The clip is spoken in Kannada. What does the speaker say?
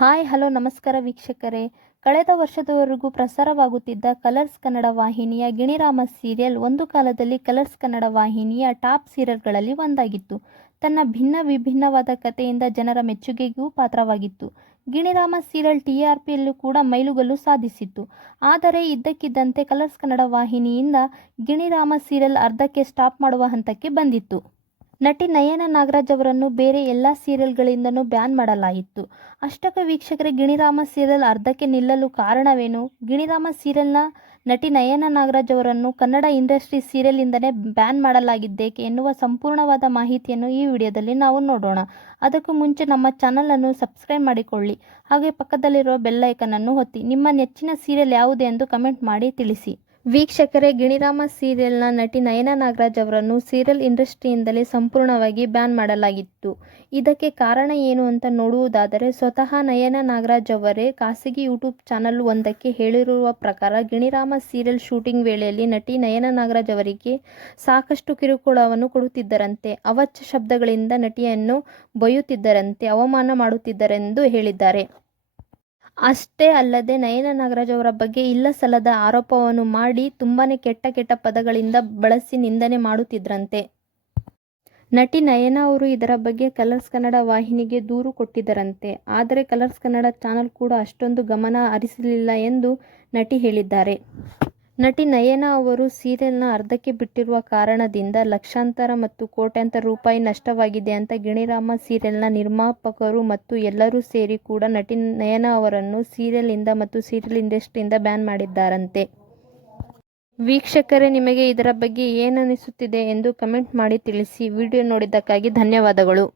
ಹಾಯ್ ಹಲೋ ನಮಸ್ಕಾರ ವೀಕ್ಷಕರೇ. ಕಳೆದ ವರ್ಷದವರೆಗೂ ಪ್ರಸಾರವಾಗುತ್ತಿದ್ದ ಕಲರ್ಸ್ ಕನ್ನಡ ವಾಹಿನಿಯ ಗಿಣಿರಾಮ ಸೀರಿಯಲ್ ಒಂದು ಕಾಲದಲ್ಲಿ ಕಲರ್ಸ್ ಕನ್ನಡ ವಾಹಿನಿಯ ಟಾಪ್ ಸೀರಿಯಲ್ಗಳಲ್ಲಿ ಒಂದಾಗಿತ್ತು. ತನ್ನ ಭಿನ್ನ ವಿಭಿನ್ನವಾದ ಕಥೆಯಿಂದ ಜನರ ಮೆಚ್ಚುಗೆಗೂ ಪಾತ್ರವಾಗಿತ್ತು. ಗಿಣಿರಾಮ ಸೀರಿಯಲ್ TRPಯಲ್ಲೂ ಕೂಡ ಮೈಲುಗಲ್ಲು ಸಾಧಿಸಿತ್ತು. ಆದರೆ ಇದ್ದಕ್ಕಿದ್ದಂತೆ ಕಲರ್ಸ್ ಕನ್ನಡ ವಾಹಿನಿಯಿಂದ ಗಿಣಿರಾಮ ಸೀರಿಯಲ್ ಅರ್ಧಕ್ಕೆ ಸ್ಟಾಪ್ ಮಾಡುವ ಹಂತಕ್ಕೆ ಬಂದಿತ್ತು. ನಟಿ ನಯನ ನಾಗರಾಜ್ ಅವರನ್ನು ಬೇರೆ ಎಲ್ಲ ಸೀರಿಯಲ್ಗಳಿಂದನೂ ಬ್ಯಾನ್ ಮಾಡಲಾಯಿತು. ಅಷ್ಟಕ ವೀಕ್ಷಕರೇ, ಗಿಣಿರಾಮ ಸೀರಿಯಲ್ ಅರ್ಧಕ್ಕೆ ನಿಲ್ಲಲು ಕಾರಣವೇನು? ಗಿಣಿರಾಮ ಸೀರಿಯಲ್ನ ನಟಿ ನಯನ ನಾಗರಾಜ್ ಅವರನ್ನು ಕನ್ನಡ ಇಂಡಸ್ಟ್ರಿ ಸೀರಿಯಲ್ನಿಂದಲೇ ಬ್ಯಾನ್ ಮಾಡಲಾಗಿದ್ದೇಕೆ ಎನ್ನುವ ಸಂಪೂರ್ಣವಾದ ಮಾಹಿತಿಯನ್ನು ಈ ವಿಡಿಯೋದಲ್ಲಿ ನಾವು ನೋಡೋಣ. ಅದಕ್ಕೂ ಮುಂಚೆ ನಮ್ಮ ಚಾನಲನ್ನು ಸಬ್ಸ್ಕ್ರೈಬ್ ಮಾಡಿಕೊಳ್ಳಿ, ಹಾಗೆ ಪಕ್ಕದಲ್ಲಿರುವ ಬೆಲ್ ಐಕನ್ ಅನ್ನು ಒತ್ತಿ. ನಿಮ್ಮ ನೆಚ್ಚಿನ ಸೀರಿಯಲ್ ಯಾವುದು ಎಂದು ಕಮೆಂಟ್ ಮಾಡಿ ತಿಳಿಸಿ. ವೀಕ್ಷಕರೇ, ಗಿಣಿರಾಮ ಸೀರಿಯಲ್ನ ನಟಿ ನಯನ ನಾಗರಾಜ್ ಅವರನ್ನು ಸೀರಿಯಲ್ ಇಂಡಸ್ಟ್ರಿಯಿಂದಲೇ ಸಂಪೂರ್ಣವಾಗಿ ಬ್ಯಾನ್ ಮಾಡಲಾಗಿತ್ತು. ಇದಕ್ಕೆ ಕಾರಣ ಏನು ಅಂತ ನೋಡುವುದಾದರೆ, ಸ್ವತಃ ನಯನ ನಾಗರಾಜ್ ಅವರೇ ಖಾಸಗಿ ಯೂಟ್ಯೂಬ್ ಚಾನಲ್ ಒಂದಕ್ಕೆ ಹೇಳಿರುವ ಪ್ರಕಾರ, ಗಿಣಿರಾಮ ಸೀರಿಯಲ್ ಶೂಟಿಂಗ್ ವೇಳೆಯಲ್ಲಿ ನಟಿ ನಯನ ನಾಗರಾಜ್ ಅವರಿಗೆ ಸಾಕಷ್ಟು ಕಿರುಕುಳವನ್ನು ಕೊಡುತ್ತಿದ್ದರಂತೆ, ಅವಾಚ್ಯ ಶಬ್ದಗಳಿಂದ ನಟಿಯನ್ನು ಬೈಯುತ್ತಿದ್ದರಂತೆ, ಅವಮಾನ ಮಾಡುತ್ತಿದ್ದರೆಂದು ಹೇಳಿದ್ದಾರೆ. ಅಷ್ಟೇ ಅಲ್ಲದೆ ನಯನ ನಾಗರಾಜ್ ಅವರ ಬಗ್ಗೆ ಇಲ್ಲಸಲ್ಲದ ಆರೋಪವನ್ನು ಮಾಡಿ ತುಂಬಾನೇ ಕೆಟ್ಟ ಪದಗಳಿಂದ ಬಳಸಿ ನಿಂದನೆ ಮಾಡುತ್ತಿದ್ರಂತೆ. ನಟಿ ನಯನ ಅವರು ಇದರ ಬಗ್ಗೆ ಕಲರ್ಸ್ ಕನ್ನಡ ವಾಹಿನಿಗೆ ದೂರು ಕೊಟ್ಟಿದ್ದರಂತೆ. ಆದರೆ ಕಲರ್ಸ್ ಕನ್ನಡ ಚಾನಲ್ ಕೂಡ ಅಷ್ಟೊಂದು ಗಮನ ಹರಿಸಲಿಲ್ಲ ಎಂದು ನಟಿ ಹೇಳಿದ್ದಾರೆ. ನಟಿ ನಯನ ಅವರು ಸೀರಿಯಲ್ನ ಅರ್ಧಕ್ಕೆ ಬಿಟ್ಟಿರುವ ಕಾರಣದಿಂದ ಲಕ್ಷಾಂತರ ಮತ್ತು ಕೋಟ್ಯಾಂತರ ರೂಪಾಯಿ ನಷ್ಟವಾಗಿದೆ ಅಂತ ಗಿಣಿರಾಮ ಸೀರಿಯಲ್ನ ನಿರ್ಮಾಪಕರು ಮತ್ತು ಎಲ್ಲರೂ ಸೇರಿ ಕೂಡ ನಟಿ ನಯನ ಅವರನ್ನು ಸೀರಿಯಲ್ನಿಂದ ಮತ್ತು ಸೀರಿಯಲ್ ಇಂಡಸ್ಟ್ರಿಯಿಂದ ಬ್ಯಾನ್ ಮಾಡಿದ್ದಾರಂತೆ. ವೀಕ್ಷಕರೇ, ನಿಮಗೆ ಇದರ ಬಗ್ಗೆ ಏನನಿಸುತ್ತಿದೆ ಎಂದು ಕಮೆಂಟ್ ಮಾಡಿ ತಿಳಿಸಿ. ವಿಡಿಯೋ ನೋಡಿದ್ದಕ್ಕಾಗಿ ಧನ್ಯವಾದಗಳು.